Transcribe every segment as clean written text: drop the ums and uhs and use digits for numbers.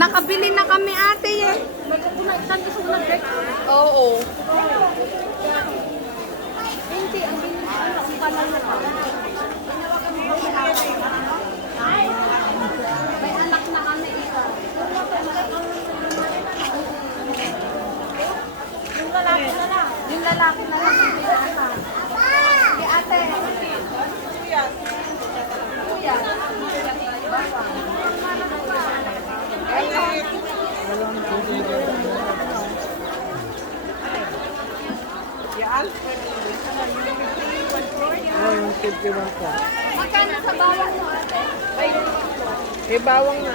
Nakabili na kami ate eh. Oo. Hindi, ang binili ang panal na pa. May anak na kami isa. Yung lalaki na lang. Yung lalaki na lang hindi na anak. Si ate. Kuya. Oh, yung 51 po. Magkano sa bawang mo ate? May bawang na.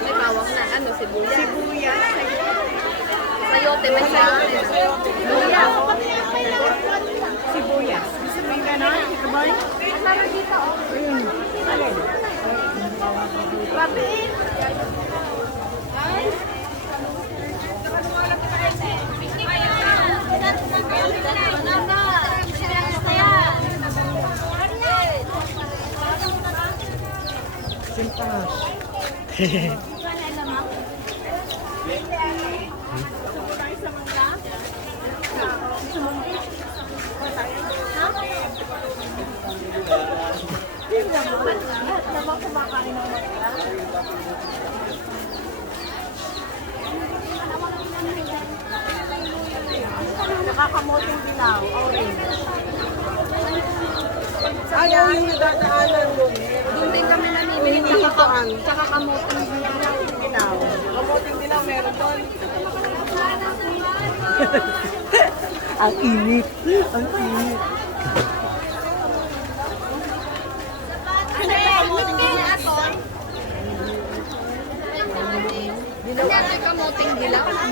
May bawang na. Ano, sibuyas? Sibuyas. Sayote. May sayote. Sibuyas. Sibuyas. Gusto mo yung gano'n? Ikabay? Meron dito oh. Ayun. Alin? Grabe. Sintas. Namang kumakain ng mga. Nakakamoting dilaw, orange. Ayaw yung nadadaanan mo. Doon din kami namimili. Tsaka kamotong Dilaw. Kamuting dilaw meron doon. Ang init. Ang init. Ano yan? Kamoting dilaw.